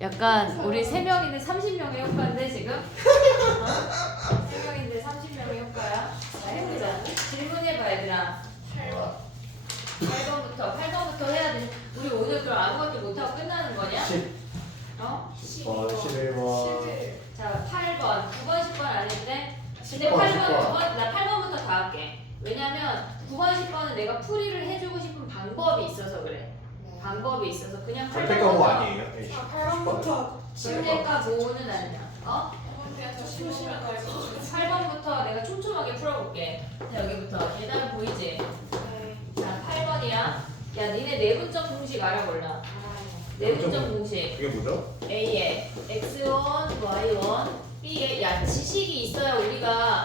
약간 우리 3명인데 30명의 효과인데 지금? 어? 3명인데 30명의 효과야. 자, 해보자. 질문해봐 얘들아. 8번부터 해야 돼. 우리 오늘 그럼 아무것도 못하고 끝나는 거냐? 10, 어? 10번, 11번. 자, 8번, 9번, 10번 안 했는데? 근데 10번, 8번, 나 8번부터 다 할게. 왜냐면 9번, 10번은 내가 풀이를 해주고 싶은 방법이 있어서 그래. 방법이 있어서 그냥 절대 까고 8번부터 아니에요? 8번부터 실내가 모으는 아니야. 어? 그냥 저 심심한 거예요. 8번부터 내가 촘촘하게 풀어볼게. 자, 여기부터. 계단 보이지? 자, 8번이야. 야, 니네 내분적 공식 알아볼라. 내분적 공식. 이게 뭐죠? A에 x1, y1, B에 야 지식이 있어야 우리가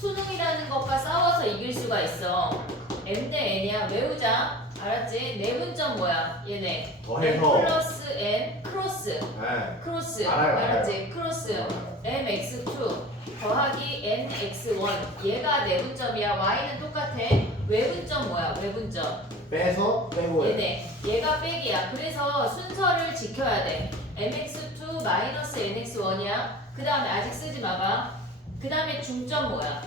수능이라는 것과 싸워서 이길 수가 있어. M 대 N이야. 외우자. 알았지? 내분점 뭐야? 얘네. 더해서. M 플러스 N 크로스. 네. 크로스. 알아요, 알았지? 크로스. mx2 더하기 nx1. 얘가 내분점이야. y는 똑같아. 외분점 뭐야? 외분점. 빼서 빼고 해. 얘네. 얘가 백이야. 그래서 순서를 지켜야 돼. mx2 마이너스 nx1이야. 그 다음에 아직 쓰지 마봐. 그 다음에 중점 뭐야?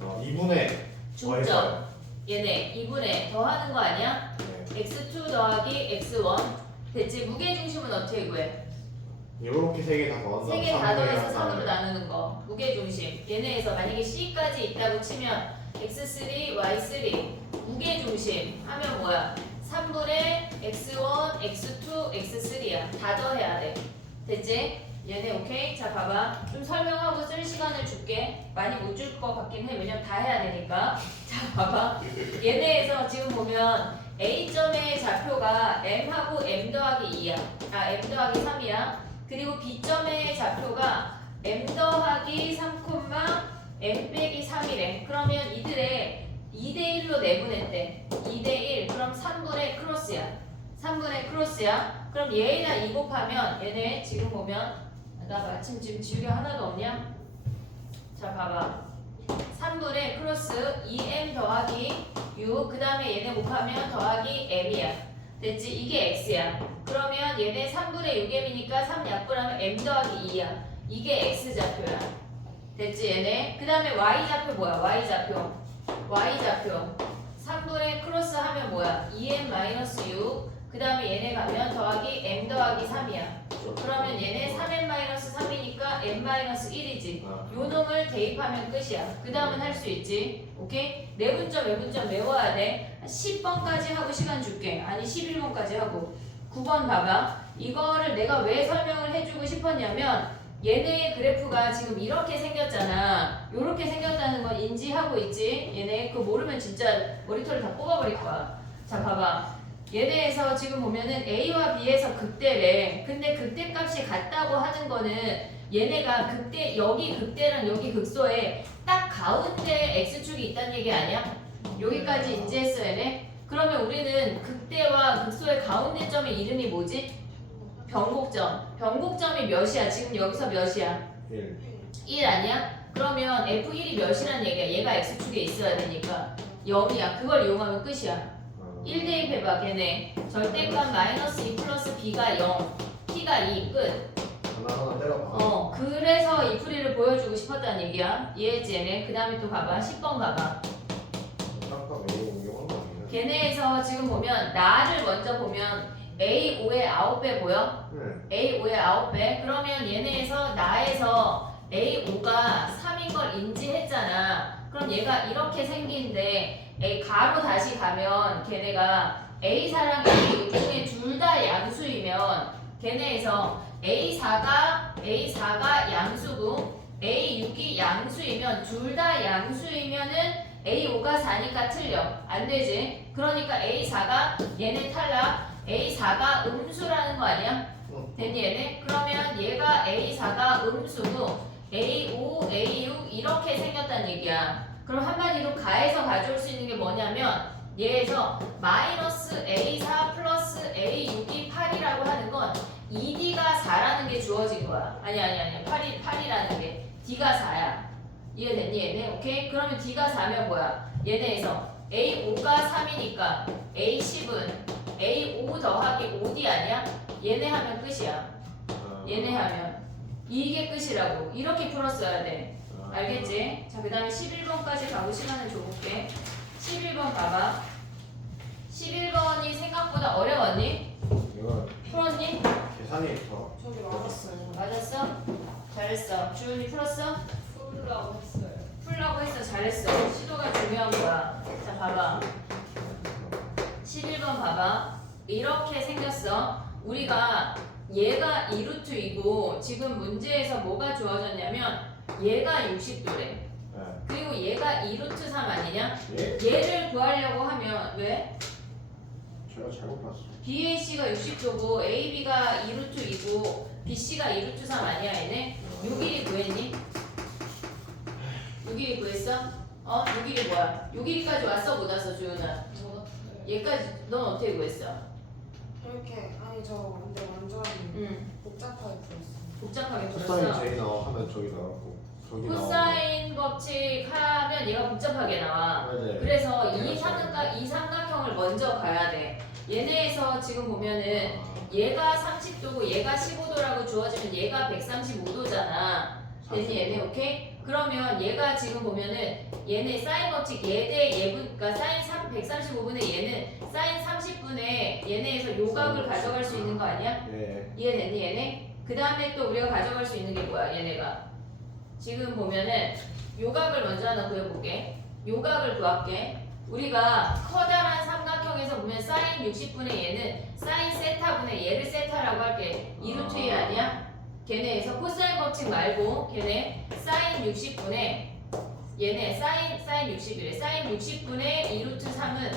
2분의 중점. 얘네 2분의 더하는 거 아니야? 네. x2 더하기 x1. 됐지? 무게중심은 어떻게 구해? 이렇게 세 개 다 더한다. 3개 다 더해서 3으로 나누는 거. 무게중심. 얘네에서 만약에 C까지 있다고 치면 x3, y3. 무게중심 하면 뭐야? 3분의 x1, x2, x3야. 다 더해야 돼. 됐지? 얘네 오케이? 자 봐봐. 좀 설명하고 쓸 시간을 줄게. 많이 못 줄 것 같긴 해. 왜냐면 다 해야 되니까. 자 봐봐. 얘네에서 지금 보면 A점의 좌표가 M하고 M 더하기 2야. M 더하기 3이야. 그리고 B점의 좌표가 M 더하기 3, M 빼기 3이래. 그러면 이들의 2대1로 내분했대. 2대1. 그럼 3분의 크로스야. 3분의 크로스야. 그럼 얘랑 2 곱하면 얘네 지금 보면 나 마침 지금 지우개 하나도 없냐? 자 봐봐. 3분의 크로스 2m 더하기 6. 그 다음에 얘네 곱하면 더하기 m이야. 됐지? 이게 x야. 그러면 얘네 3분의 6m이니까 3 약분하면 m 더하기 2야. 이게 x좌표야. 됐지 얘네? 그 다음에 y좌표 뭐야? y좌표. y좌표. 3분의 크로스 하면 뭐야? 2m 마이너스 6. 그 다음에 얘네 가면 더하기 m 더하기 3이야. 그러면 얘네 3m 마이너스 3이니까 m 마이너스 1이지. 요 놈을 대입하면 끝이야. 그 다음은 할 수 있지. 오케이? 내분점, 외분점 외워야 돼. 10번까지 하고 시간 줄게. 아니 11번까지 하고. 9번 봐봐. 이거를 내가 왜 설명을 해주고 싶었냐면 얘네의 그래프가 지금 이렇게 생겼잖아. 요렇게 생겼다는 건 인지하고 있지. 얘네 그거 모르면 진짜 머리털을 다 뽑아버릴 거야. 자 봐봐. 얘네에서 지금 보면은 A와 B에서 극대래. 근데 극대값이 같다고 하는 거는 얘네가 극대, 여기 극대랑 여기 극소에 딱 가운데 X축이 있다는 얘기 아니야? 여기까지 인지했어 얘네? 그러면 우리는 극대와 극소의 가운데 점의 이름이 뭐지? 변곡점. 변곡점이 몇이야? 지금 여기서 몇이야? 1 아니야? 그러면 F1이 몇이란 얘기야? 얘가 X축에 있어야 되니까 0이야. 그걸 이용하면 끝이야. 1 대입해봐 걔네. 절대값 마이너스 2 플러스 B가 0 T가 2 끝. 하나하나 때려봐. 그래서 이 풀이를 보여주고 싶었다는 얘기야. 이해했지 얘네? 그 다음에 또 가봐. 10번 가봐. 잠깐 왜 이거 거 아니야? 걔네에서 지금 보면 나를 먼저 보면 A5의 9배 보여? 네. A5의 9배. 그러면 얘네에서 나에서 A5가 3인 걸 인지했잖아. 그럼 얘가 이렇게 생긴데 A 가로 다시 가면 걔네가 A4랑 A6 중에 둘 다 양수이면 걔네에서 A4가 양수고 A6이 양수이면 둘 다 양수이면은 A5가 4니까 틀려. 안 되지? 그러니까 A4가 얘네 탈락. A4가 음수라는 거 아니야? 됐니 얘네? 그러면 얘가 A4가 음수고 A5, A6 이렇게 생겼다는 얘기야. 그럼 한마디로 가에서 가져올 수 있는 게 뭐냐면 얘에서 마이너스 A4 플러스 A6이 8이라고 하는 건 2D가 4라는 게 주어진 거야. 아니 8이라는 게 D가 4야. 이해됐니 얘네? 오케이? 그러면 D가 4면 뭐야? 얘네에서 A5가 3이니까 A10은 A5 더하기 5D 아니야? 얘네 하면 끝이야. 얘네 하면 이게 끝이라고. 이렇게 풀었어야 돼. 아. 알겠지? 자, 그 다음에 11번까지 가고 시간을 줘볼게. 11번 봐봐. 11번이 생각보다 어려웠니? 이건 풀었니? 계산이 더. 저기 맞았어요. 맞았어? 잘했어. 주은이 풀었어? 풀라고 했어요. 풀라고 했어. 잘했어. 시도가 중요한 거야. 자, 봐봐. 11번 봐봐. 이렇게 생겼어. 우리가 얘가 2루트이고 지금 문제에서 뭐가 주어졌냐면 얘가 60도래. 네. 그리고 얘가 2루트 3 아니냐? 예? 얘를 구하려고 하면 왜? 제가 잘못 봤어. BAC가 60도고 AB가 2루트이고 BC가 2루트 3 아니야 얘네? 6일이 구했니? 6일이 구했어? 6일이 뭐야? 6일이까지 왔어 못 왔어 주연아? 얘까지 넌 어떻게 구했어? 이렇게 아니 저 근데 완전 응 복잡하게 풀었어요. 복잡하게 코사인 풀었어? 제이 나와 하면 저기 나왔고 저기 나와. 코사인 법칙 하면 얘가 복잡하게 나와. 네. 그래서 네, 이 삼각형을 먼저 가야 돼. 얘네에서 지금 보면은 아, 얘가 30도고 얘가 15도라고 주어지면 얘가 135도잖아. 됐니 얘네 오케이? 그러면 얘가 지금 보면은 얘네 사인 법칙 얘대 얘분 그러니까 사인 135분의 얘는 사인 30분의 얘네에서 요각을 가져갈 수 있는 거 아니야? 네. 이해됐니 얘네? 그 다음에 또 우리가 가져갈 수 있는 게 뭐야 얘네가? 지금 보면은 요각을 먼저 하나 구해볼게. 요각을 구할게. 우리가 커다란 삼각형에서 보면 사인 60분의 얘는 사인 세타분의 얘를 세타라고 할게. 2루트 1 아니야? 걔네에서 코사인 법칙 말고 걔네 사인 60분의 얘네 사인 60이래. 사인 60분의 2루트 3은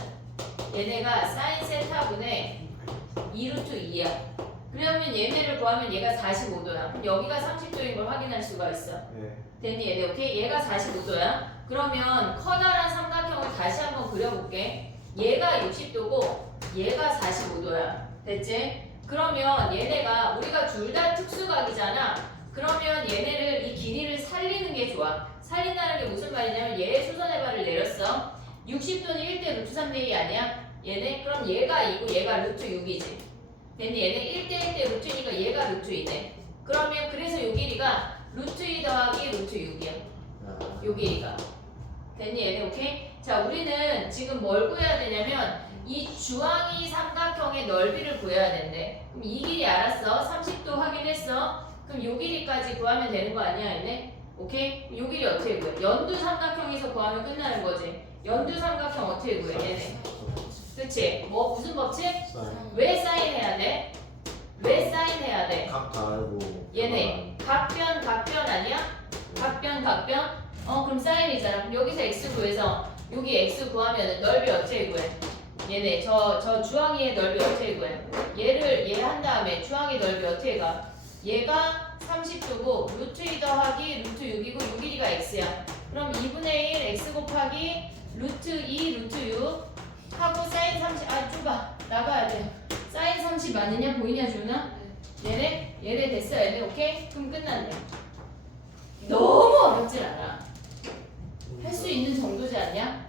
얘네가 사인 세타분의 2루트 2야. 그러면 얘네를 구하면 얘가 45도야. 그럼 여기가 30도인 걸 확인할 수가 있어. 네. 됐니 얘네 오케이? 얘가 45도야. 그러면 커다란 삼각형을 다시 한번 그려볼게. 얘가 60도고 얘가 45도야. 됐지? 그러면 얘네가 우리가 둘 다 특수각이잖아. 그러면 얘네를 이 길이를 살리는 게 좋아. 살린다는 게 무슨 말이냐면 얘의 수선의 발을 내렸어. 60도는 1대 루트 3대 2 아니야? 얘네? 그럼 얘가 2고 얘가 루트 6이지. 됐니? 얘네 1대 1대 루트니까 얘가 루트 2네. 그러면 그래서 요 길이가 루트 2 더하기 루트 6이야. 아, 요 길이가. 됐니? 얘네 오케이? 자 우리는 지금 뭘 구해야 되냐면 이 주황이 삼각형의 넓이를 구해야 된대. 그럼 이 길이 알았어. 30도 확인했어. 그럼 요 길이까지 구하면 되는 거 아니야 얘네? 오케이? 요 길이 어떻게 구해? 연두 삼각형에서 구하면 끝나는 거지. 연두 삼각형 어떻게 구해 얘네? 그치? 뭐 무슨 법칙? 사인. 왜 사인해야 돼? 왜 사인해야 돼? 각다 알고. 얘네 각변 아니야? 각변? 그럼 사인이잖아. 그럼 여기서 x 구해서 여기 x 구하면 넓이 어떻게 구해? 얘네 저 주황이의 넓이 어떻게 구해? 얘를 얘 한 다음에 주황이 넓이 어떻게 가? 얘가 30도고 루트 2 더하기 루트 6이고 6일이가 x야. 그럼 2분의 1 x 곱하기 루트 2 루트 6 하고 사인 30 좁아 나가야 돼. 사인 30 아니냐 보이냐 주나? 얘네 됐어 얘네 오케이? 그럼 끝났네. 너무 어렵진 않아. 할 수 있는 정도지 않냐?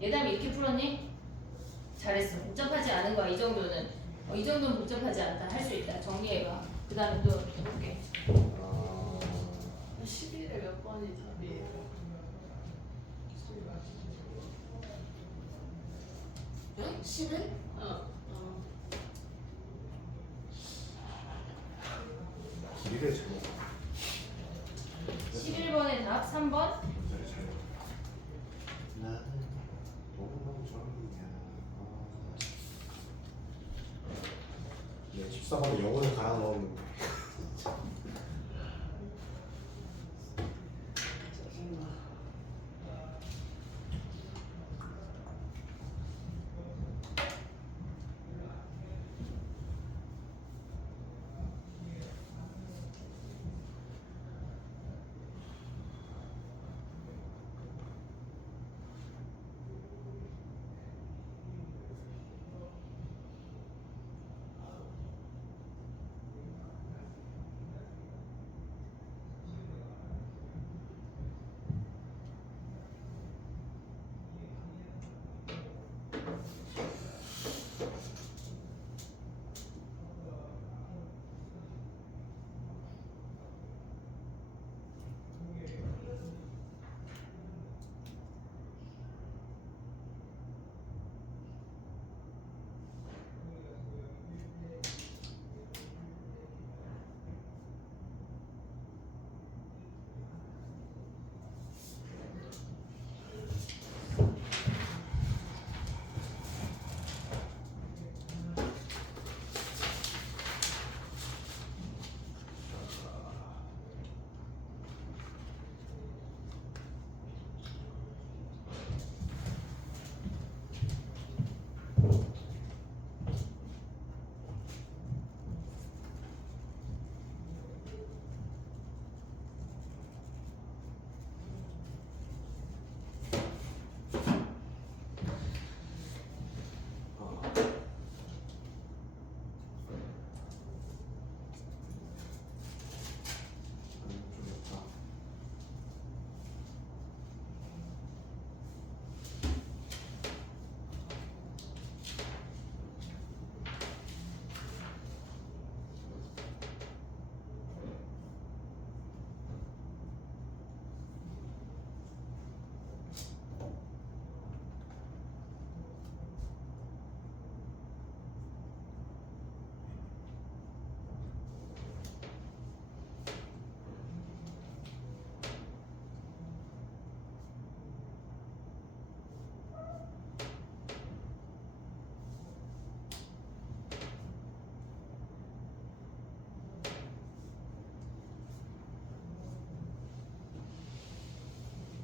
예담이 이렇게 풀었니? 잘했어. 복잡하지 않은 거야 이 정도는. 이 정도는 복잡하지 않다. 할 수 있다. 정리해봐. 그 다음에 또 해볼게. 아, 11에 몇 번이 답이에요? 응? 11? 길이를 잘못. 11번의 답 3번. 문제를 잘못. 나는 너무너무 네, 14번에 영혼을 갈아 넣었는데.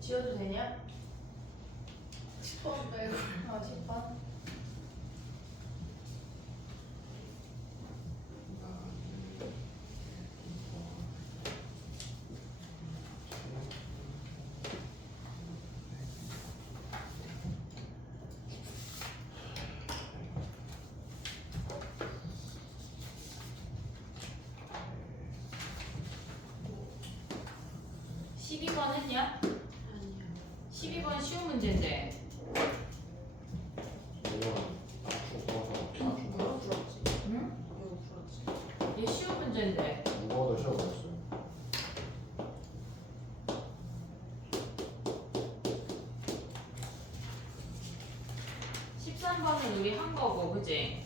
지워도 되냐? 10번 빼고 10번. 했냐? 아니요. 12번 쉬운 문제인데. 뭐로 풀었지? 응? 뭐로 풀었지? 얘 쉬운 문제인데. 무거워도 시험 보냈어요. 우리 한 거고, 그지?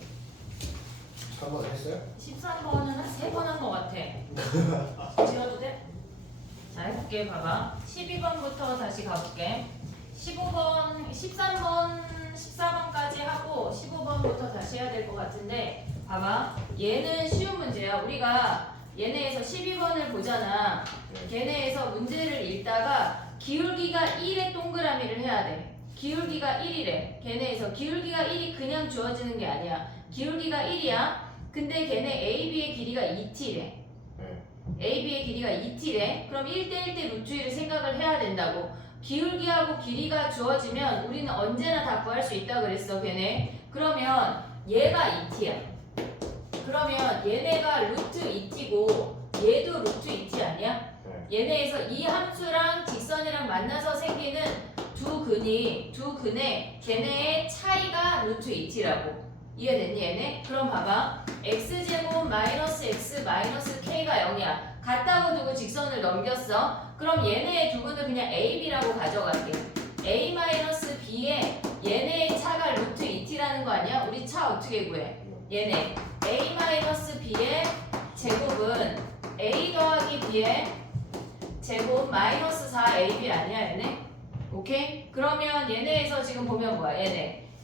3번 했어요? 13번은 한 3번 한 거 같아. 지워도 돼? 자, 해볼게. 봐봐. 12번부터 다시 가볼게. 15번, 13번, 14번까지 하고 15번부터 다시 해야 될 것 같은데, 봐봐. 얘는 쉬운 문제야. 우리가 얘네에서 12번을 보잖아. 걔네에서 문제를 읽다가 기울기가 1의 동그라미를 해야 돼. 기울기가 1이래. 걔네에서 기울기가 1이 그냥 주어지는 게 아니야. 기울기가 1이야. 근데 걔네 AB의 길이가 2t래. 네. AB의 길이가 2t래. 그럼 1대1대 루트 1을 생각을 해야 된다고. 기울기하고 길이가 주어지면 우리는 언제나 다 구할 수 있다 그랬어, 걔네. 그러면 얘가 2t야. 그러면 얘네가 루트 2t고 얘도 루트 2t 아니야? 네. 얘네에서 이 함수랑 직선이랑 만나서 생기는 두 근의 걔네의 차이가 루트 2t라고. 이해됐니 얘네? 그럼 봐봐. x제곱 마이너스 x 마이너스 k가 0이야. 같다고 두고 직선을 넘겼어. 그럼 얘네의 두 근을 그냥 a, b라고 가져갈게. a 마이너스 b에 얘네의 차가 루트 2t라는 거 아니야? 우리 차 어떻게 구해? 얘네 a 마이너스 b의 제곱은 a 더하기 b의 제곱 마이너스 4ab 아니야 얘네? 오케이? 그러면 얘네에서 지금 보면 뭐야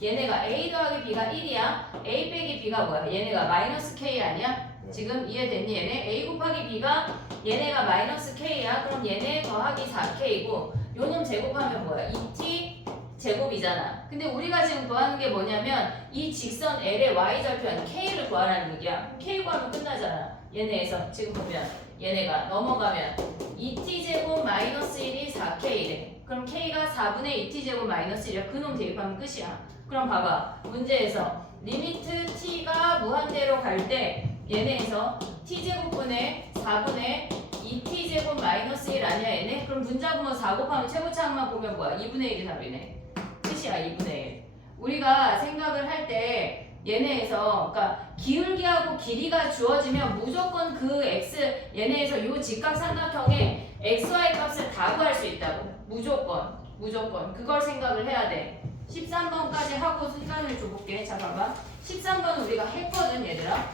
얘네가 a 더하기 b가 1이야. a 빼기 b가 뭐야? 얘네가 마이너스 k 아니야? 지금 이해됐니 얘네? a 곱하기 b가 얘네가 마이너스 k야. 그럼 얘네 더하기 4k고 요놈 제곱하면 뭐야? 2t 제곱이잖아. 근데 우리가 지금 구하는 게 뭐냐면 이 직선 L의 y절편 k를 구하라는 얘기야. k 구하면 끝나잖아. 얘네에서 지금 보면 얘네가 넘어가면 2t 제곱 마이너스 1이 4k래. 그럼 k가 4분의 2t 제곱 마이너스 1이야. 그놈 대입하면 끝이야. 그럼 봐봐. 문제에서 리미트 t가 무한대로 갈 때 얘네에서 t제곱분의 4분의 2t 제곱 마이너스 1 아니야 얘네? 그럼 분자분모 4 곱하면 최고차항만 보면 뭐야? 2분의 1이 답이네. 끝이야 2분의 1. 우리가 생각을 할 때 얘네에서 그러니까 기울기하고 길이가 주어지면 무조건 그 x 얘네에서 요 직각삼각형의 xy 값을 다 구할 수 있다고. 무조건 그걸 생각을 해야 돼. 13번까지 하고 시간을 줘볼게. 자 봐봐. 13번 우리가 했거든 얘들아.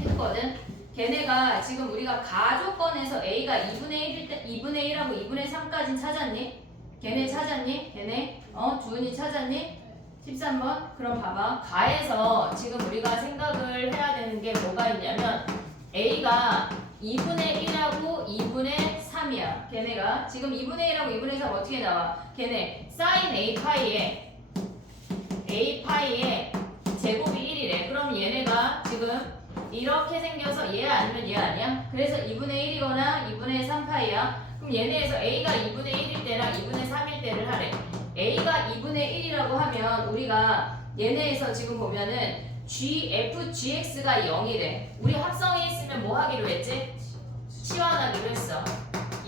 했거든. 걔네가 지금 우리가 가조건에서 a가 2분의 1일 때 2분의 1하고 2분의 3까지 찾았니? 걔네 찾았니? 걔네? 주은이 찾았니? 13번? 그럼 봐봐. 가에서 지금 우리가 생각을 해야 되는 게 뭐가 있냐면 a가 2분의 1하고 2분의 3이야. 걔네가 지금 2분의 1하고 2분의 3 어떻게 나와? 걔네 sin a 파이에 제곱이 1이래. 그럼 얘네가 지금 이렇게 생겨서 얘 아니면 얘 아니야? 그래서 2분의 1이거나 2분의 3파이야. 그럼 얘네에서 a가 2분의 1일 때랑 2분의 3일 때를 하래. a가 2분의 1이라고 하면 우리가 얘네에서 지금 보면은 gfgx가 0이래. 우리 합성했으면 뭐 하기로 했지? 치환하기로 했어.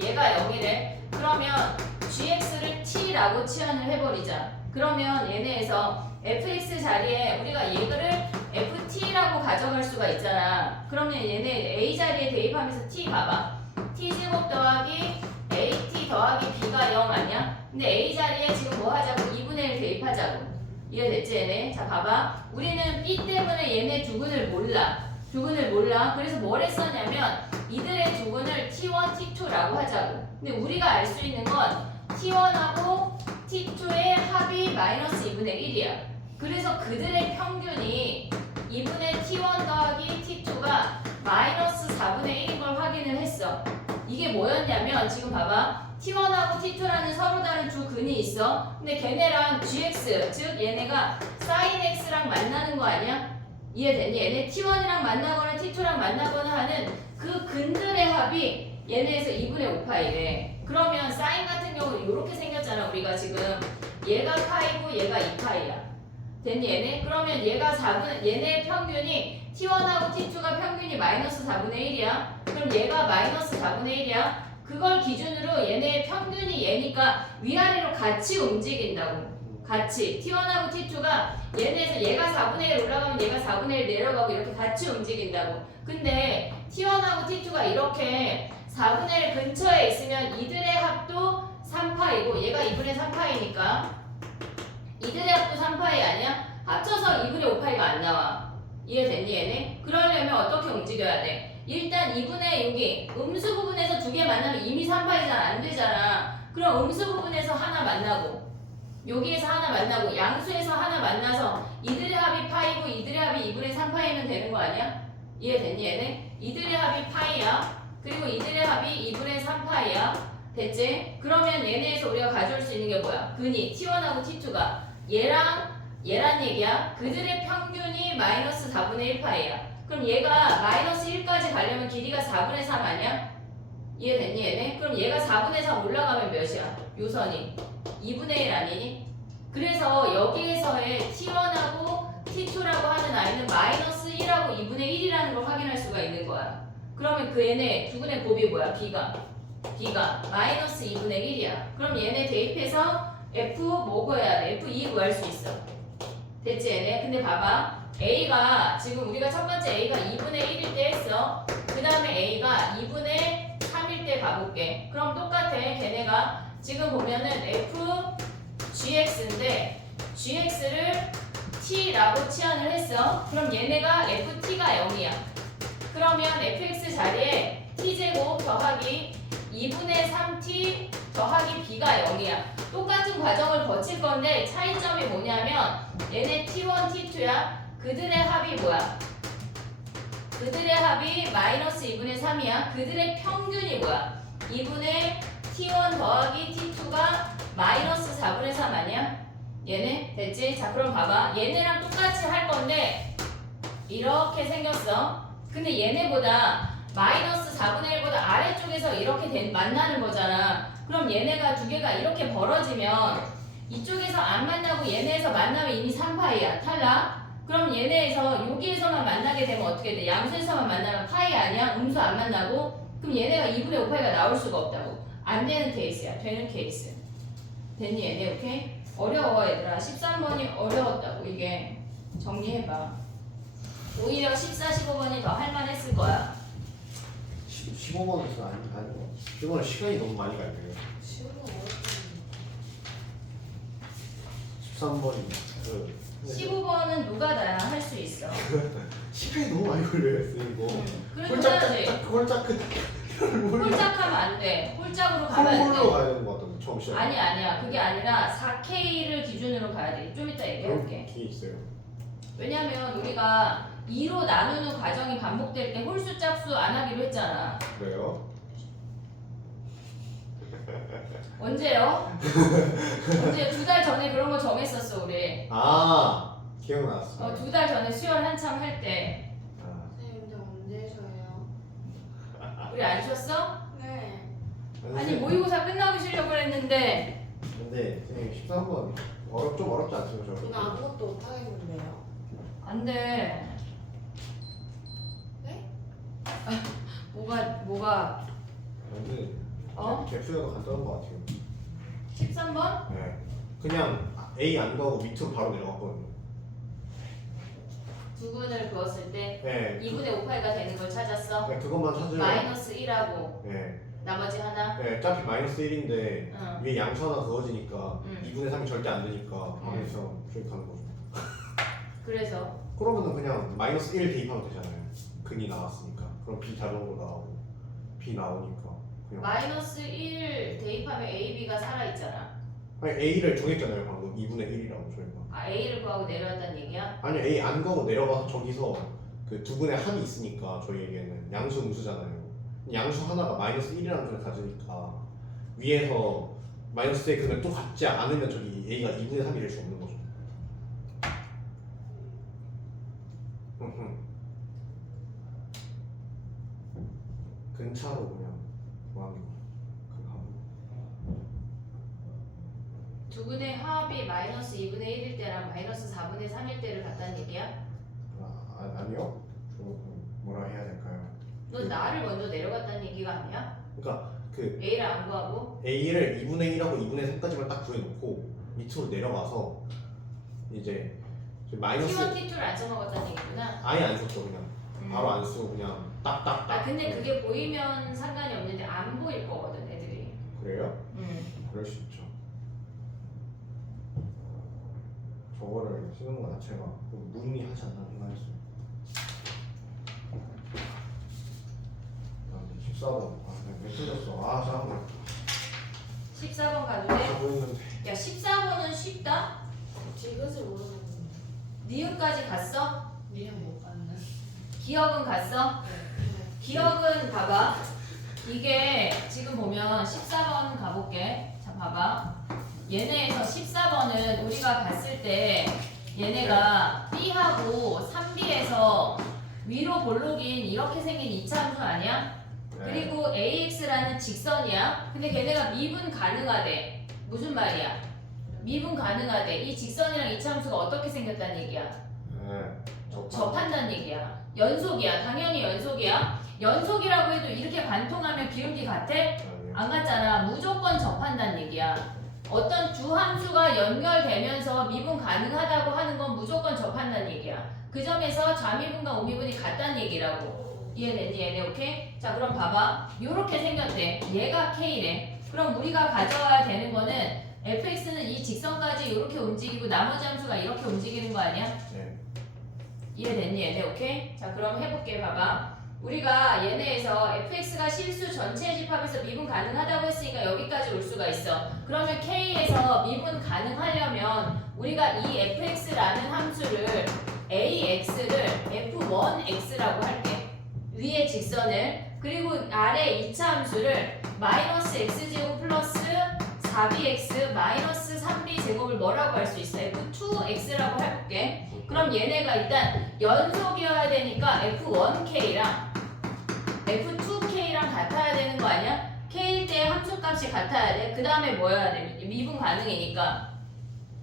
얘가 0이래. 그러면 gx를 t라고 치환을 해버리자. 그러면 얘네에서 fx 자리에 우리가 얘를 ft라고 가져갈 수가 있잖아. 그러면 얘네 a 자리에 대입하면서 t 봐봐. t제곱 더하기 at 더하기 b가 0 아니야? 근데 a 자리에 지금 뭐 하자고? 2분의 1 대입하자고. 이해됐지 얘네? 자 봐봐. 우리는 b 때문에 얘네 두근을 몰라. 그래서 뭘 했었냐면 이들의 두근을 t1, t2라고 하자고. 근데 우리가 알 수 있는 건 t1하고 t2의 합이 마이너스 2분의 1이야. 그래서 그들의 평균이 2분의 t1 더하기 t2가 마이너스 4분의 1인 걸 확인을 했어. 이게 뭐였냐면 지금 봐봐. T1하고 T2라는 서로 다른 두 근이 있어. 근데 걔네랑 GX, 즉 얘네가 sin X랑 만나는 거 아니야? 이해됐니? 얘네 T1이랑 만나거나 T2랑 만나거나 하는 그 근들의 합이 얘네에서 2분의 5파이래. 그러면 sin 같은 경우는 이렇게 생겼잖아. 우리가 지금 얘가 파이고 얘가 2파이야. 됐니 얘네? 그러면 얘네 평균이 T1하고 T2가 평균이 마이너스 4분의 1이야. 그럼 얘가 마이너스 4분의 1이야. 그걸 기준으로 얘네의 평균이 얘니까 위아래로 같이 움직인다고. 같이 T1하고 T2가 얘네에서 얘가 4분의 1 올라가면 얘가 4분의 1 내려가고 이렇게 같이 움직인다고. 근데 T1하고 T2가 이렇게 4분의 1 근처에 있으면 이들의 합도 3파이고 얘가 2분의 3파이니까 이들의 합도 3파이 아니야? 합쳐서 2분의 5파이가 안 나와. 이해됐니 얘네? 그러려면 어떻게 움직여야 돼? 일단 2분의 6이 음수 부분에서 두 개 만나면 이미 3파이잖아. 안 되잖아. 그럼 음수 부분에서 하나 만나고 여기에서 하나 만나고 양수에서 하나 만나서 이들의 합이 파이고 이들의 합이 2분의 3파이면 되는 거 아니야? 이해됐니 얘네? 이들의 합이 파이야. 그리고 이들의 합이 2분의 3파이야. 됐지? 그러면 얘네에서 우리가 가져올 수 있는 게 뭐야? 근이 T1하고 T2가 얘란 얘기야. 그들의 평균이 마이너스 4분의 1파이야. 그럼 얘가 마이너스 1까지 가려면 길이가 4분의 3 아니야? 이해됐니 얘네? 그럼 얘가 4분의 3 올라가면 몇이야? 요선이 2분의 1 아니니? 그래서 여기에서의 T1하고 T2라고 하는 아이는 마이너스 1하고 2분의 1이라는 걸 확인할 수가 있는 거야. 그러면 그 얘네 두근의 곱이 뭐야? B가 마이너스 2분의 1이야. 그럼 얘네 대입해서 F 뭐 구해야 돼? F2 구할 수 있어. 됐지 얘네? 근데 봐봐. A가 지금 우리가 첫 번째 A가 2분의 1일 때 했어. 그 다음에 A가 2분의 3일 때 가볼게. 그럼 똑같아. 걔네가 지금 보면은 F GX인데 GX를 T라고 치환을 했어. 그럼 얘네가 FT가 0이야. 그러면 FX 자리에 T제곱 더하기 2분의 3T 더하기 B가 0이야. 똑같은 과정을 거칠 건데 차이점이 뭐냐면 얘네 T1, T2야. 그들의 합이 뭐야? 그들의 합이 마이너스 2분의 3이야. 그들의 평균이 뭐야? 2분의 T1 더하기 T2가 마이너스 4분의 3 아니야? 얘네? 됐지? 자 그럼 봐봐. 얘네랑 똑같이 할 건데 이렇게 생겼어. 근데 얘네보다 마이너스 4분의 1보다 아래쪽에서 이렇게 만나는 거잖아. 그럼 얘네가 두 개가 이렇게 벌어지면 이쪽에서 안 만나고 얘네에서 만나면 이미 3파이야. 탈락? 그럼 얘네에서 여기에서만 만나게 되면 어떻게 돼? 양수에서만 만나면 파이 아니야? 음수 안 만나고? 그럼 얘네가 2분의 5파이가 나올 수가 없다고. 안 되는 케이스야. 되는 케이스. 됐니 얘네? 오케이? 어려워 얘들아. 13번이 어려웠다고. 이게 정리해봐. 오히려 14, 15번이 더 할만했을 거야. 15번에서 아니고 15번은 시간이 너무 많이 갈게요. 쉬운 거 어렵던데. 13번이 15번은 누가 다야 할 수 있어. 시간이 너무 많이 걸려요 이거. 그래도 해야지. 홀짝 홀짝하면 안 돼. 홀짝으로 가면 안 홀로 돼. 가야 되는 것 같던데 처음 시작. 아니야. 그게 아니라 4K를 기준으로 가야 돼. 좀 이따 얘기해볼게. 뒤에 있어요. 왜냐면 우리가 2로 나누는 과정이 반복될 때 홀수 짝수 안 하기로 했잖아. 그래요? 언제요? 언제 2달 전에 그런 거 정했었어 우리. 아 기억났어. 2달 전에 수열 한참 할 때. 아, 선생님 근데 언제 쉬어요? 우리 안 쉬었어? 네. 아니 모의고사 끝나고 쉬려고 했는데. 근데 선생님 13번 좀 어렵지 않습니까? 저는 아무것도 못 하겠는데요. 안 돼. 네? 뭐가 근데 어? 개수가 간단한 것 같아요. 13번? 네. 그냥 A 안 가고 밑으로 바로 내려갔거든요. 두근을 그었을 때 네. 2분의 5파이가 되는 걸 찾았어. 네, 그것만 찾으면. 마이너스 1하고 네. 나머지 하나. 네, 어차피 마이너스 1인데 응. 위에 양수 하나 그어지니까 응. 2분의 3이 절대 안 되니까 망해서 수익하는 거죠. 그래서 그러면은 그냥 마이너스 1 대입하면 되잖아요. 근이 나왔으니까. 그럼 B 자동으로 나오고 B 나오니까 그냥. 마이너스 1 대입하면 A, B가 살아있잖아. 아니 A를 정했잖아요 방금 2분의 1이라고 저희가. 아 A를 구하고 내려왔다는 얘기야? 아니 A 안 가고 내려가서 저기서 그 두 분의 합이 있으니까 저희에게는 양수 음수잖아요. 양수 하나가 마이너스 1이라는 점을 가지니까 위에서 마이너스의 근을 또 갖지 않으면 저기 a가 2분의 3이 될 수 없는 거죠. 근차로 그냥 구하는 거. 두 분의 합이 마이너스 2분의 1일 때랑 마이너스 4분의 3일 때를 같다는 얘기야? 아니요. 저 뭐라 해야 될까요? 넌 나를 먼저 내려갔다는 얘기가 아니야? 그러니까 그 A를 안 구하고? a를 2분의 1하고 2분의 3까지만 딱 구해놓고 밑으로 내려가서 이제 마이너스 T1, T2를 안 써먹었다는 얘기구나. 아예 안 썼죠. 그냥 바로 안 쓰고 그냥 딱딱딱. 아 근데 그게 보이면 상관이 없는데 안 보일 거거든 애들이. 그래요? 그럴 수 있죠. 저거를 쓰는 거 자체가 무의미하지 않나 생각했어요. 14번. 왜 틀렸어? 짜증나. 14번 가도 돼? 보였는데. 야 14번은 쉽다? 디귿을 모르겠는데. 니은까지 갔어? 니은 못 봤네. 기억은 갔어? 기억은 봐봐. 이게 지금 보면 14번 가볼게. 자 봐봐. 얘네에서 14번은 우리가 봤을 때 얘네가 B하고 3B에서 위로 볼록인 이렇게 생긴 이차함수 아니야? 그리고 AX라는 직선이야. 근데 걔네가 미분 가능하대. 무슨 말이야? 미분 가능하대. 이 직선이랑 이차함수가 어떻게 생겼다는 얘기야? 접한다는 얘기야. 연속이야. 당연히 연속이야. 연속이라고 해도 이렇게 관통하면 기울기 같아? 안 같잖아. 무조건 접한다는 얘기야. 어떤 두 함수가 연결되면서 미분 가능하다고 하는 건 무조건 접한다는 얘기야. 그 점에서 좌미분과 우미분이 같다는 얘기라고. 이해됐니 얘네? 오케이? 자 그럼 봐봐. 요렇게 생겼대. 얘가 K래. 그럼 우리가 가져와야 되는 거는 fx는 이 직선까지 이렇게 움직이고 나머지 함수가 이렇게 움직이는 거 아니야? 네. 이해됐니 얘네? 오케이? 자 그럼 해볼게. 봐봐. 우리가 얘네에서 fx가 실수 전체 집합에서 미분 가능하다고 했으니까 여기까지 올 수가 있어. 그러면 k에서 미분 가능하려면 우리가 이 fx라는 함수를 ax를 f1x라고 할게. 위에 직선을. 그리고 아래 2차 함수를 마이너스 x제곱 플러스 4bx 마이너스 3b 제곱을 뭐라고 할 수 있어? f2x라고 해볼게. 그럼 얘네가 일단 연속이어야 되니까 f1k랑 f2k랑 같아야 되는 거 아니야? k일 때 함수값이 같아야 돼. 그 다음에 뭐여야 돼? 미분 가능이니까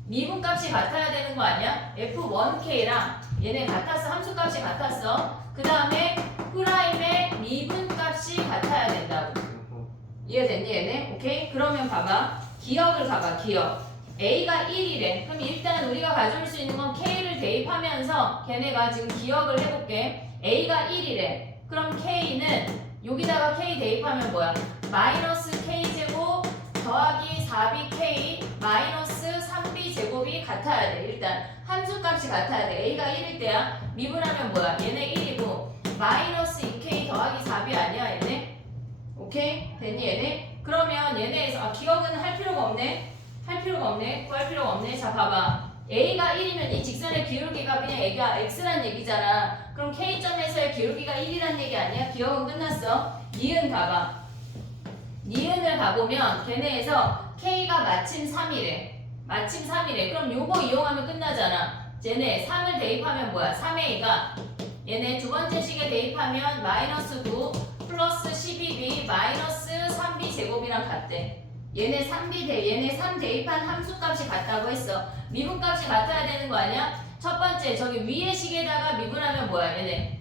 미분값이 같아야 되는 거 아니야? f1k랑 얘네 같았어. 함수값이 같았어. 그 다음에 프라임의 미분값이 같아야 된다고. 이해됐니 얘네? 오케이? 그러면 봐봐. 기억을 봐봐. 기억. A가 1이래. 그럼 일단 우리가 가져올 수 있는 건 K를 대입하면서 걔네가 지금 기억을 해볼게. A가 1이래. 그럼 K는 여기다가 K 대입하면 뭐야? 마이너스 K제곱 더하기 4BK 마이너스 3B 제곱이 같아야 돼. 일단 함수값이 같아야 돼. A가 1일 때야. 미분하면 뭐야? 얘네 1이고 마이너스 2K 더하기 4B 아니야 얘네? 오케이? 됐니 얘네? 그러면 얘네에서 기억은 할 필요가 없네. 할 필요가 없네. 구할 필요가 없네. 자 봐봐. A가 1이면 이 직선의 기울기가 그냥 A가 X란 얘기잖아. 그럼 K점에서의 기울기가 1이란 얘기 아니야? 기억은 끝났어. 니은 봐봐. 니은을 봐보면 걔네에서 K가 마침 3이래. 마침 3이래. 그럼 요거 이용하면 끝나잖아. 쟤네 3을 대입하면 뭐야? 3A가 얘네 두 번째 식에 대입하면 마이너스 9 플러스 12B 마이너스 3B 제곱이랑 같대. 얘네 3 대입한 함수값이 같다고 했어. 미분값이 같아야 되는 거 아니야? 첫 번째 저기 위의 식에다가 미분하면 뭐야 얘네?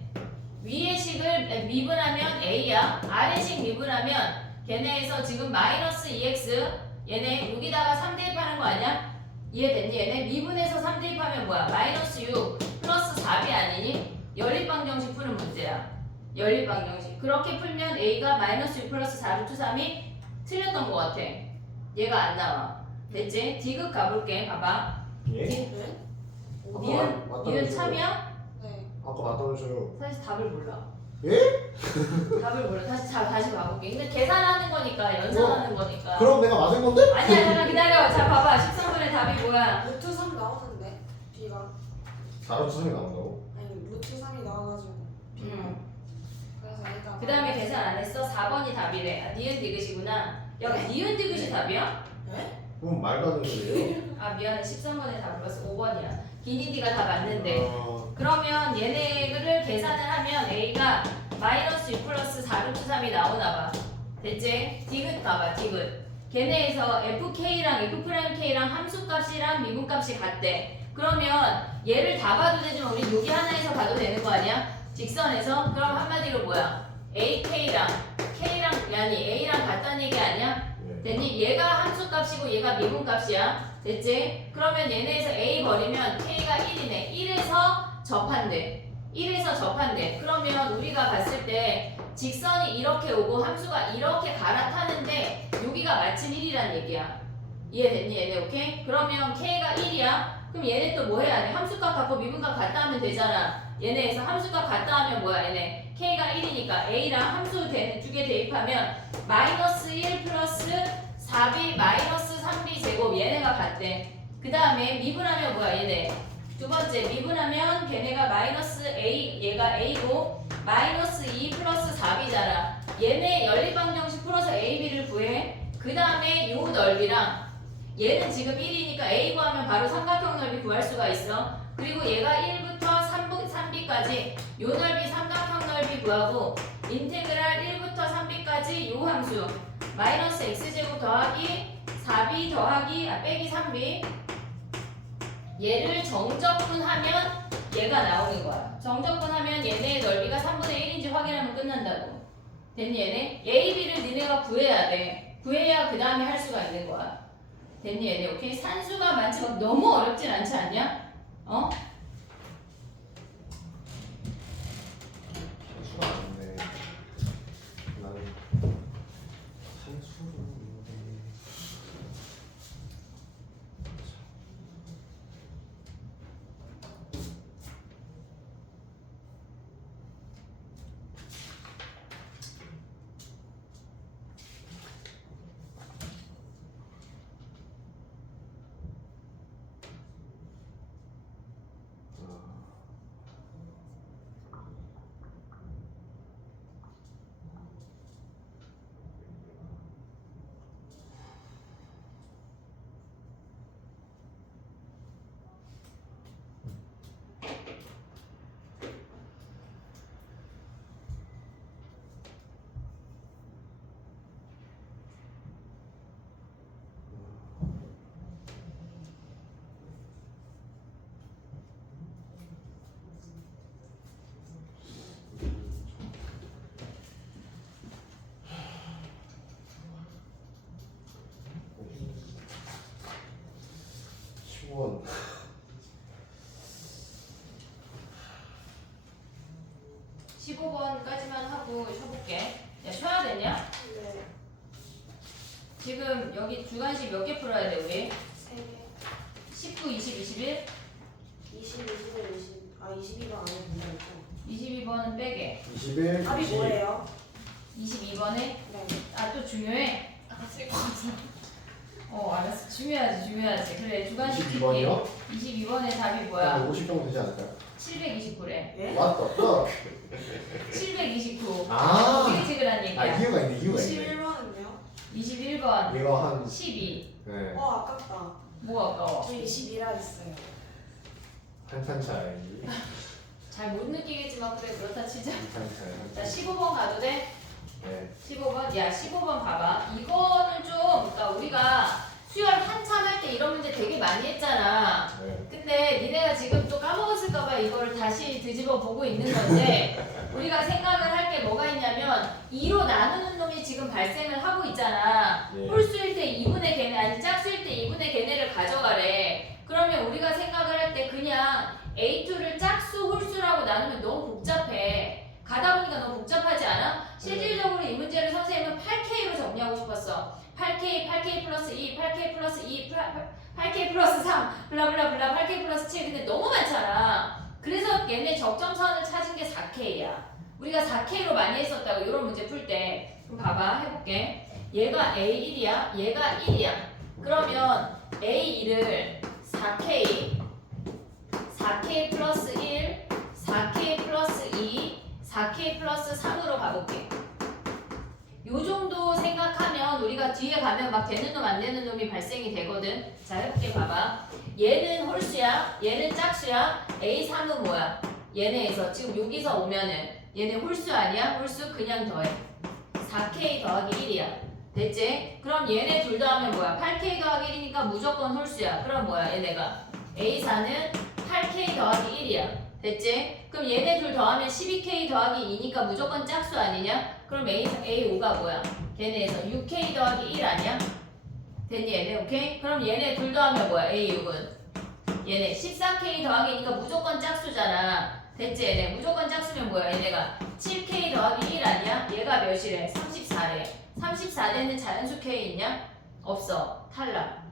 위의 식을 미분하면 A야. 아래식 미분하면 걔네에서 지금 마이너스 2X 얘네 여기다가 3 대입하는 거 아니야? 이해됐니 얘네? 미분해서 3 대입하면 뭐야? 마이너스 6 플러스 4B 아니니? 연립방정식 푸는 문제야. 연립방정식. 그렇게 풀면 A가 마이너스 6 플러스 4 루트 3이 틀렸던 것 같아. 얘가 안 나와. 됐지? 디귿 가볼게. 봐봐. 예? 네? 니은 참이야? 네. 아까 맞다면서요. 사실 답을 몰라. 예? 답을 몰라. 다시 봐볼게. 근데 계산하는 거니까, 연산하는 거니까. 그럼 내가 맞은 건데? 아니야, 잠깐 기다려. 자, 봐봐. 13번의 답이 뭐야? 루트 3 나오는데 B가 4로 수성이 나온다고? 아니 루트 3이 나와가지고 그래서 일단 그 다음에 계산 안 했어? 4번이 답이래. 아, 니은 디귿이구나. 야, 니은 디귿이 답이야? 네? 그럼 말도 안 되는 소리예요? 아, 미안해. 13번에 답을 봤어. 5번이야. 기니디가 답 맞는데. 어, 그러면 얘네를 계산을 하면 A가 마이너스 6 플러스 4루트 3이 나오나 봐. 됐지? 디귿 봐봐, 디귿. 걔네에서 FK랑 F'K랑 함수값이랑 미분값이 같대. 그러면 얘를 다 봐도 되지만 우리 여기 하나에서 봐도 되는 거 아니야? 직선에서? 그럼 한마디로 뭐야? AK랑 K랑 아니 A랑 같다는 얘기 아니야? 예. 됐니? 얘가 함수값이고 얘가 미분값이야. 됐지? 그러면 얘네에서 A 버리면 K가 1이네. 1에서 접한대. 1에서 접한대. 그러면 우리가 봤을 때 직선이 이렇게 오고 함수가 이렇게 갈아타는데 여기가 마침 1이란 얘기야. 이해됐니 얘네? 오케이? 그러면 K가 1이야. 그럼 얘네 또 뭐 해야 돼? 함수값 같고 미분값 같다 하면 되잖아. 얘네에서 함수값 같다 하면 뭐야 얘네? K가 1이니까 A랑 함수 두 개 대입하면 마이너스 1 플러스 4B 마이너스 3B 제곱 얘네가 같대. 그 다음에 미분하면 뭐야 얘네? 두 번째 미분하면 걔네가 마이너스 A 얘가 A고 마이너스 2 플러스 4B잖아. 얘네 연립방정식 풀어서 AB를 구해. 그 다음에 요 넓이랑 얘는 지금 1이니까 A 구하면 바로 삼각형 넓이 구할 수가 있어. 그리고 얘가 1부터 3B까지 요 넓이 삼각형 넓이 구하고 인테그랄 1부터 3B까지 요 함수 마이너스 X제곱 더하기 4B 더하기 빼기 3B 얘를 정적분하면 얘가 나오는 거야. 정적분하면 얘네의 넓이가 3분의 1인지 확인하면 끝난다고. 됐니 얘네? A, B를 니네가 구해야 돼. 구해야 그 다음에 할 수가 있는 거야. 됐니 얘네? 오케이? 산수가 많지 막 너무 어렵진 않지 않냐? 어? 산수가 아닌데 나는 산수로 있는데 원 15번까지만 하고 쉬어볼게. 야, 쉬어야 되냐? 네. 지금 여기 주간식 몇 개 풀어야 돼 우리? 3개. 19, 20, 21? 20, 21, 20. 아, 22번 안에 된다 22번은 빼게. 21, 답이 20 뭐예요? 22번에? 네. 아 또 중요해? 알았어. 중요하지. 그래 주간식 22번이요? 22번의 답이 뭐야? 50 정도 되지 않을까요? 729래. 예? 맞다 729. 아, 되게 그란 얘기야. 이유가 있네 이유가 있네 21번은요? 21번 얘가 한 12. 네, 아깝다. 뭐가 아까워? 저 22라 했어요. 한탄 차이 잘 못 느끼겠지만 그래 그렇다 치자. 한탄 자 차이 15번 가도 돼? 네. 15번? 야 15번 봐봐. 이거는 좀 그러니까 우리가 수열 한참 할 때 이런 문제 되게 많이 했잖아. 네. 근데 니네가 지금 또 까먹었을까봐 이거를 다시 뒤집어 보고 있는 건데 우리가 생각을 할 게 뭐가 있냐면 2로 나누는 놈이 지금 발생을 하고 있잖아. 예. 홀수일 때 2분의 걔네 아니 짝수일 때 2분의 걔네를 가져가래. 그러면 우리가 생각을 할 때 그냥 A2를 짝수 홀수라고 나누면 너무 복잡해. 가다 보니까 너무 복잡하지 않아? 실질적으로 이 문제를 선생님은 8K로 정리하고 싶었어. 8K 플러스 2, 8K 플러스 2, 8K 플러스 3, 블라블라블라 8K 플러스 7. 근데 너무 많잖아. 그래서 얘네 적정선을 찾은 게 4K야. 우리가 4K로 많이 했었다고 이런 문제 풀 때. 그럼 봐봐 해볼게. 얘가 A1이야. 얘가 1이야. 그러면 A1을 4K 플러스 1, 4K 플러스 2, 4K 플러스 3으로 가볼게. 요 정도 생각하면 우리가 뒤에 가면 막 되는 놈 안 되는 놈이 발생이 되거든. 자, 해볼게. 봐봐. 얘는 홀수야. 얘는 짝수야. A3은 뭐야? 얘네에서 지금 여기서 오면은 얘네 홀수 아니야? 홀수 그냥 더해. 4K 더하기 1이야. 됐지? 그럼 얘네 둘 더하면 뭐야? 8K 더하기 1이니까 무조건 홀수야. 그럼 뭐야? 얘네가 A4는 8K 더하기 1이야. 됐지? 그럼 얘네 둘 더하면 12K 더하기 2니까 무조건 짝수 아니냐? 그럼 A5가 뭐야? 걔네에서 6K 더하기 1 아니야? 됐니 얘네? 오케이? 그럼 얘네 둘 더하면 뭐야? A6은 얘네 14K 더하기니까 무조건 짝수잖아. 됐지? 얘네 무조건 짝수면 뭐야? 얘네가 7K 더하기 1 아니야? 얘가 몇이래? 34래. 34대는 자연수 K 있냐? 없어. 탈락.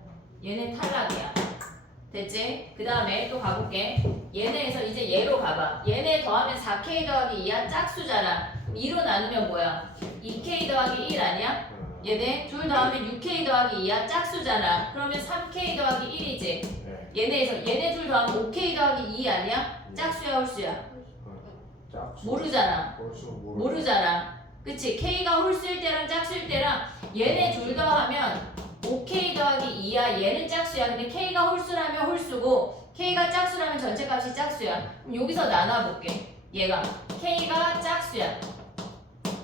얘네 탈락이야. 됐지? 그 다음에 또 가볼게. 얘네에서 이제 얘로 가봐. 얘네 더하면 4K 더하기 2야? 짝수잖아. 그럼 2로 나누면 뭐야? 2K 더하기 1 아니야? 얘네 둘 더하면 6K 더하기 2야? 짝수잖아. 그러면 3K 더하기 1이지? 네. 얘네에서 얘네 둘 더하면 5K 더하기 2 아니야? 짝수야 홀수야? 짝수. 모르잖아. 홀수 모르잖아. 그치? K가 홀수일 때랑 짝수일 때랑 얘네 둘 더하면 5K 더하기 2야. 얘는 짝수야. 근데 K가 홀수라면 홀수고 K가 짝수라면 전체 값이 짝수야. 그럼 여기서 나눠볼게. 얘가 K가 짝수야.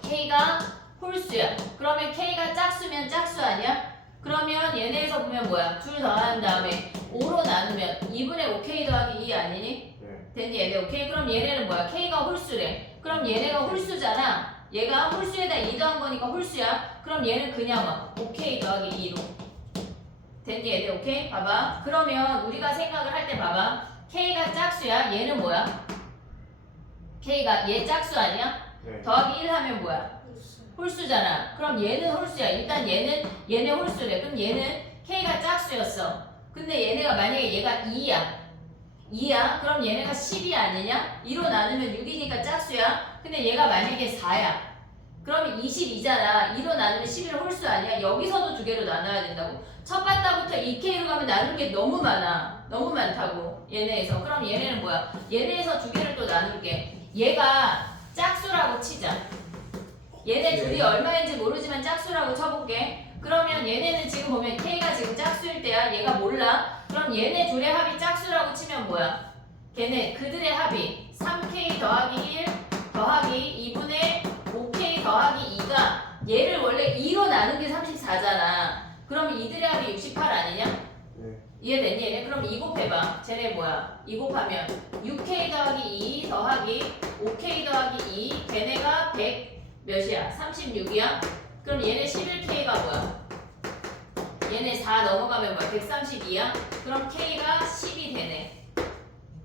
K가 홀수야. 그러면 K가 짝수면 짝수 아니야? 그러면 얘네에서 보면 뭐야? 둘 더한 다음에 5로 나누면 2분의 5K 더하기 2 아니니? 네. 됐니 얘네? 오케이? 그럼 얘네는 뭐야? K가 홀수래. 그럼 얘네가 홀수잖아. 얘가 홀수에다 2 더한 거니까 홀수야. 그럼 얘는 그냥 와. 5K 더하기 2로. 됐니 얘네? 오케이? 봐봐. 그러면 우리가 생각을 할 때 봐봐. K가 짝수야. 얘는 뭐야? K가 얘 짝수 아니야? 네. 더하기 1 하면 뭐야? 홀수잖아. 그럼 얘는 홀수야. 일단 얘네 홀수래. 그럼 얘는 K가 짝수였어. 근데 얘네가 만약에 얘가 2야. 2야? 그럼 얘네가 10이 아니냐? 2로 나누면 6이니까 짝수야. 근데 얘가 만약에 4야. 그러면 22잖아. 2로 나누면 11 홀수 아니야? 여기서도 두 개로 나눠야 된다고. 첫 바닥부터 2K로 가면 나눌 게 너무 많아. 너무 많다고. 얘네에서. 그럼 얘네는 뭐야? 얘네에서 두 개를 또 나눌게. 얘가 짝수라고 치자. 얘네 둘이 얼마인지 모르지만 짝수라고 쳐볼게. 그러면 얘네는 지금 보면 K가 지금 짝수일 때야. 얘가 몰라. 그럼 얘네 둘의 합이 짝수라고 치면 뭐야? 걔네 그들의 합이 3K 더하기 1 더하기 2분의 5K 더하기 2가 얘를 원래 2로 나눈 게 34잖아. 그럼 이들의 합이 68 아니냐? 네. 이해됐니? 얘네? 그럼 2 곱해봐. 쟤네 뭐야? 2 곱하면 6K 더하기 2 더하기 5K 더하기 2 걔네가 100 몇이야? 36이야? 그럼 얘네 11K가 뭐야? 얘네 4 넘어가면 뭐야? 132야? 그럼 K가 10이 되네.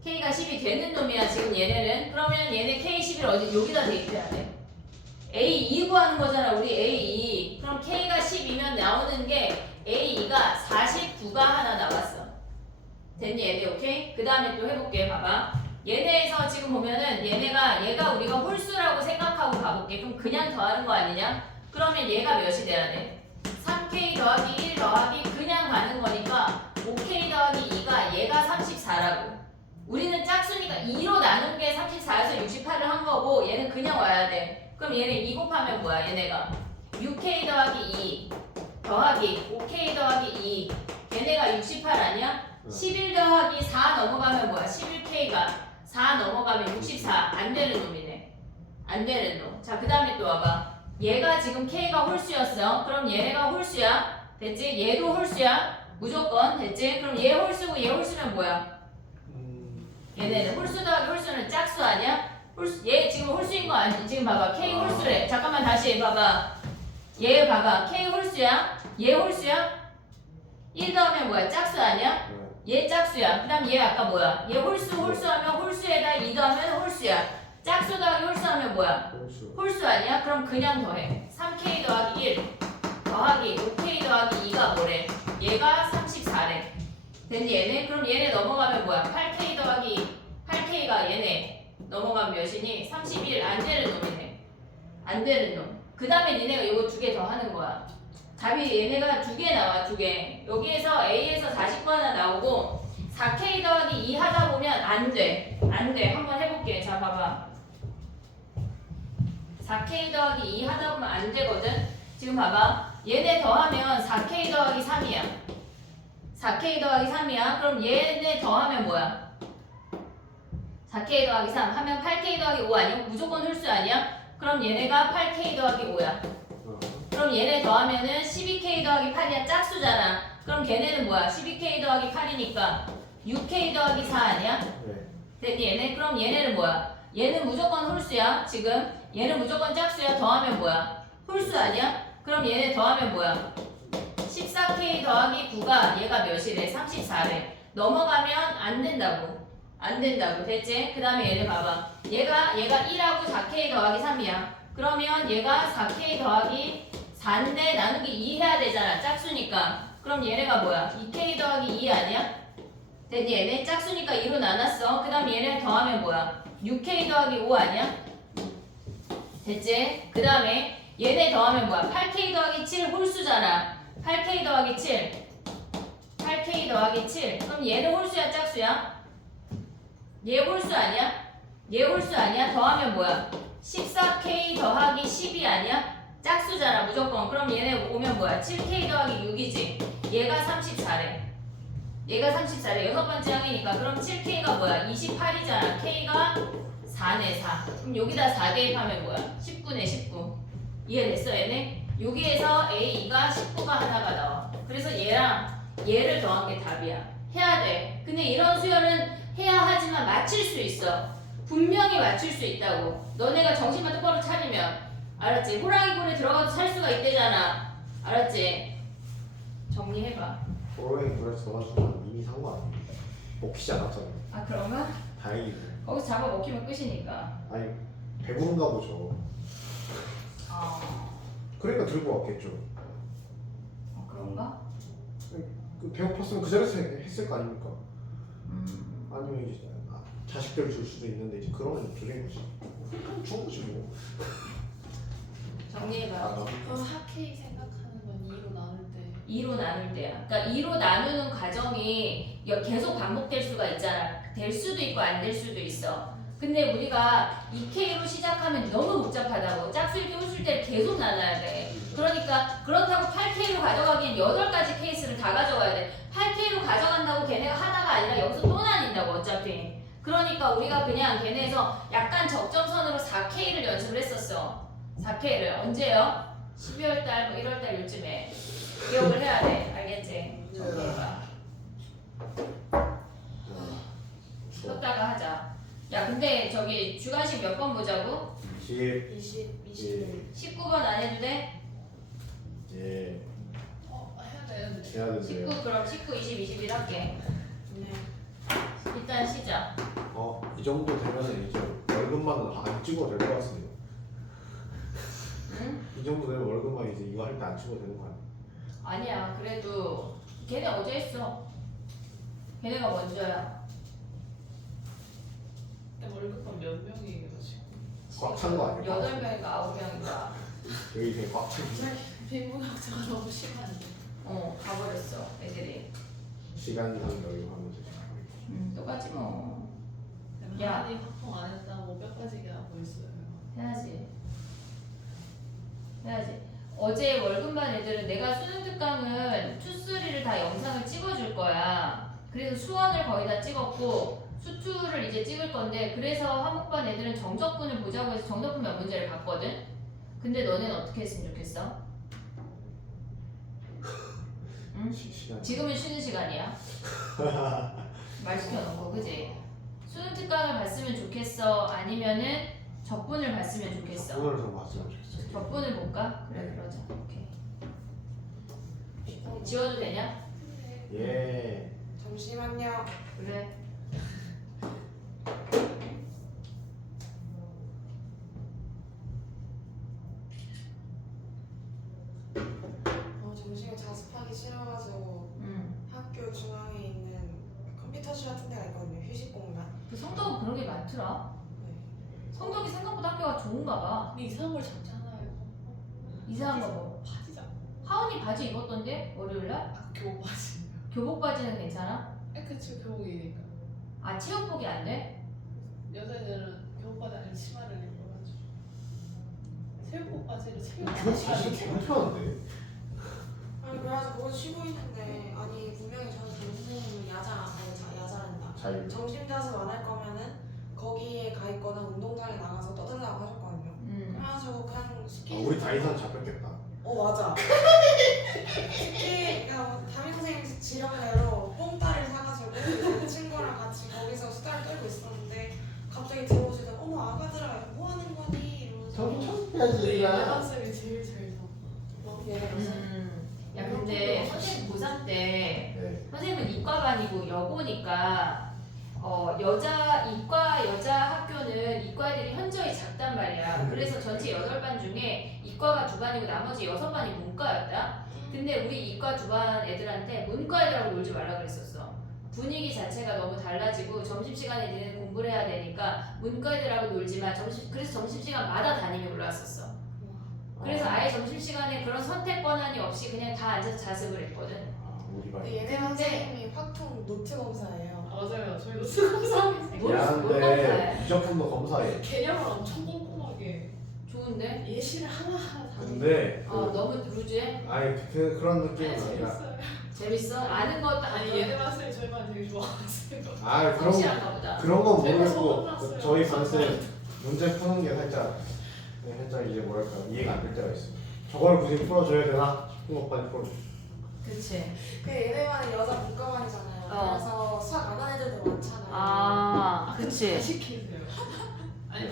K가 10이 되는 놈이야 지금 얘네는. 그러면 얘네 K10을 어디 여기다 대입해야 돼. A2 구하는 거잖아 우리 A2. 그럼 K가 10이면 나오는 게 A2가 49가 하나 나왔어. 됐니 얘네? 오케이? 그 다음에 또 해볼게. 봐봐. 얘네에서 지금 보면은 얘가 우리가 홀수라고 생각하고 가볼게. 그럼 그냥 더하는 거 아니냐? 그러면 얘가 몇이 돼야 돼? 3K 더하기 1 더하기 그냥 가는 거니까 5K 더하기 2가 얘가 34라고. 우리는 짝수니까 2로 나눈 게 34에서 68을 한 거고 얘는 그냥 와야 돼. 그럼 얘네 2 곱하면 뭐야? 얘네가 6K 더하기 2 더하기 5K 더하기 2 걔네가 68 아니야? 11 더하기 4 넘어가면 뭐야? 11K가 4 넘어가면 64. 안 되는 놈이네. 안 되는 놈. 자, 그 다음에 또 와봐. 얘가 지금 K가 홀수였어. 그럼 얘네가 홀수야. 됐지? 얘도 홀수야. 무조건. 됐지? 그럼 얘 홀수고 얘 홀수면 뭐야? 얘네는 홀수 더하기 홀수는 짝수 아니야? 홀수, 얘 지금 홀수인 거 아니? 지금 봐봐. K 홀수래. 잠깐만 다시 봐봐. 얘 봐봐. K 홀수야. 얘 홀수야. 1 더하면 뭐야? 짝수 아니야? 얘 짝수야. 그 다음 얘 아까 뭐야? 얘 홀수하면 홀수에다 2 더하면 홀수야. 짝수 더하기 홀수하면 뭐야? 홀수 아니야? 그럼 그냥 더해. 3K 더하기 1 더하기 5K 더하기 2가 뭐래? 얘가 34래. 됐니 얘네? 그럼 얘네 넘어가면 뭐야? 8K 더하기 8K가 얘네 넘어가면 몇이니? 31. 안 되는 놈이네. 안 되는 놈. 그 다음에 니네가 이거 두 개 더 하는 거야. 답이 얘네가 두 개 나와. 두 개. 여기에서 A에서 49 하나 나오고 4K 더하기 2 하다 보면 안 돼. 안 돼. 한번 해볼게. 자 봐봐. 4K 더하기 2 하다 보면 안 되거든. 지금 봐봐. 얘네 더하면 4K 더하기 3이야. 4K 더하기 3이야. 그럼 얘네 더하면 뭐야? 4K 더하기 3 하면 8K 더하기 5 아니야? 무조건 홀수 아니야? 그럼 얘네가 8K 더하기 5야. 그럼 얘네 더하면은 12K 더하기 8이야. 짝수잖아. 그럼 걔네는 뭐야? 12K 더하기 8이니까 6K 더하기 4 아니야? 네. 됐니 얘네? 그럼 얘네는 뭐야? 얘는 무조건 홀수야. 지금 얘는 무조건 짝수야. 더하면 뭐야? 홀수 아니야? 그럼 얘네 더하면 뭐야? 14K 더하기 9가 얘가 몇이래? 34래. 넘어가면 안 된다고. 안 된다고. 됐지? 그 다음에 얘네 봐봐. 얘가 1하고 4K 더하기 3이야. 그러면 얘가 4K 더하기 4인데 나누기 2 해야 되잖아. 짝수니까. 그럼 얘네가 뭐야? 2K 더하기 2 아니야? 됐니? 얘네 짝수니까 2로 나눴어. 그 다음 얘네 더하면 뭐야? 6K 더하기 5 아니야? 됐지? 그 다음에 얘네 더하면 뭐야? 8K 더하기 7 홀수잖아. 8K 더하기 7 8K 더하기 7 그럼 얘는 홀수야 짝수야? 얘 홀수 아니야? 얘 홀수 아니야? 더하면 뭐야? 14K 더하기 12 아니야? 짝수잖아 무조건. 그럼 얘네 오면 뭐야? 7K 더하기 6이지. 얘가 34래. 얘가 34래. 여섯 번째 항이니까. 그럼 7K가 뭐야? 28이잖아. K가 4네 4. 그럼 여기다 4 대입하면 뭐야? 19네 19. 이해됐어 얘네? 여기에서 A2가 19가 하나가 나와. 그래서 얘랑 얘를 더한 게 답이야. 해야 돼. 근데 이런 수열은 해야 하지만 맞출 수 있어. 분명히 맞출 수 있다고. 너네가 정신만 똑바로 차리면. 알았지? 호랑이 굴에 들어가도 살 수가 있대잖아. 알았지? 정리해봐. 호랑이 굴에서 넣어주면 이미 산 거 아니에요? 먹히지 않았잖아요. 아 그런가? 다행이네. 거기서 잡아 먹히면 끝이니까. 아니 배부른가 보죠. 그러니까 들고 왔겠죠. 그런가? 그 배고팠으면 그 자리에서 했을 거 아닙니까? 아니면 이제 자식들 줄 수도 있는데 이제 그런 건 줄인 거지. 좋은 거지 뭐. 정리해봐. 그럼 하케이 생각하는 건 2로 나눌 때 2로 나눌 때야. 그러니까 2로 나누는 과정이 계속 반복될 수가 있잖아. 될 수도 있고 안 될 수도 있어. 근데 우리가 2K로 시작하면 너무 복잡하다고. 짝수일 때 홀수일 때 계속 나눠야 돼. 그러니까 그렇다고 8K로 가져가기엔 8가지 케이스를 다 가져가야 돼. 8K로 가져간다고 걔네가 하나가 아니라 여기서 또 나뉜다고 어차피. 그러니까 우리가 그냥 걔네에서 약간 적정선으로 4K를 연습을 했었어. 4K를 언제요? 12월달 뭐 1월달 요즘에 기억을 해야 돼. 알겠지? 정리해봐. 쉬었다가 하자. 야 근데 저기 주간식 몇 번 보자고? 20. 21 19번 안 해도 돼? 예. 해야 되는데 해야 되세요. 19 그럼 19, 20, 21 할게. 네 일단 시작. 이 정도 되면은 이제 월급만 안 찍어도 될 것 같습니다. 응? 이 정도 되면 월급만 이제 이거 할 때 안 찍어도 되는 거 아니야? 아니야. 그래도 걔네 어제 했어. 걔네가 먼저야. 근데 월급은 몇 명이에요 지금? 꽉 찬 거 아니야? 8명인가 9명인가. 여기 되게 꽉 찬. 빈부격차가 너무 심한데 가버렸어. 애들이. 시간당 여유 하면서. 똑같지 뭐. 야. 야 하나님 확통 안 했다고 몇 가지가 하고 있어요 해야지. 해야지. 어제 월급만 애들은 내가 수능 특강은 투3를 다 영상을 찍어줄 거야. 그래서 수원을 거의 다 찍었고 수투를 이제 찍을 건데 그래서 화목반 애들은 정적분을 보자고 해서 정적분 몇 문제를 봤거든. 근데 너네는 어떻게 했으면 좋겠어? 응? 시간. 지금은 쉬는 시간이야. 말 시켜놓고 그지? 수능 특강을 봤으면 좋겠어? 아니면은 적분을 봤으면 좋겠어? 오늘 좀 봤으면 좋겠어요. 적분을 볼까? 그래 그러자. 오케이. 지워도 되냐? 예. 잠시만요 그래. 점심에 자습하기 싫어가지고 학교 중앙에 있는 컴퓨터실 같은 데가 있거든요 휴식 공간 그 성덕은 그런 게 많더라. 네. 성덕이 생각보다 학교가 좋은가 봐. 근데 이상한 걸 잡잖아요 이상한 거 뭐. 바지 잡 하은이 바지 입었던데? 월요일날? 교복 바지 교복 바지는 괜찮아? 그쵸 교복이니까 아 체육복이 안 돼? 여자애들은 교복 바지 아니면 치마를 입어가지고 과제를 그거 사실 개 불편한데. 아니 그래서 그거 쉬고 있는데 아니 분명히 저는 선생님은 야자란다. 자유. 점심 자습 안 할 거면은 거기에 가 있거나 운동장에 나가서 떠들라고 하셨거든요. 그래가지고 그냥 스키. 우리 다 이상 잡혔겠다. 맞아. 스키 그러니까 담임 선생님 지령대로 뽕따를 사가지고 이제 친구랑 같이 거기서 수다를 떨고 있었는데 갑자기 들어오시더니 어머 아가들아 뭐 하는 거니 이러면서. 정신 근데 차려야지. 예대반 쌤이 제일 잘 야 근데 선생님 고3 때 네. 선생님은 이과반이고 여고니까 이과 여자 학교는 이과 애들이 현저히 작단 말이야. 그래서 전체 8반 중에 이과가 2반이고 나머지 6반이 문과였다. 근데 우리 이과 2반 애들한테 문과 애들하고 놀지 말라 그랬었어. 분위기 자체가 너무 달라지고 점심시간에 니는 공부를 해야 되니까 문과 애들하고 놀지만 그래서 점심시간마다 담임이 올라왔었어. 그래서 아예 점심시간에 그런 선택 권한이 없이 그냥 다 앉아서 자습을 했거든. 우리 반. 근데 얘네 선생님이 확통 노트 검사예요. 맞아요. 저희도 수강사하면서 뭘 미안한데 검사해? 미적분도 검사해. 개념을 엄청 꼼꼼하게 좋은데? 예시를 하나하나 다 근데 너무 루즈해? 아니 그런 느낌은 아니라. 재밌어요. 재밌어? 아는 것도 아니 예대반 쌤이 저희 반 되게 좋아하세요. 아 확실한가 보다. 그런 건 제가 모르겠고 소문났어요. 저희 반쌤 문제 푸는 게 살짝 이제 뭐랄까 이해가 안 될 때가 있어. 저걸 굳이 풀어줘야 되나 싶은 것까지 풀어줘. 그치. 그 얘네반은 여자 문과반이잖아요. 그래서 수학 안 하는 애들도 많잖아요. 그치. 시키세요. 아니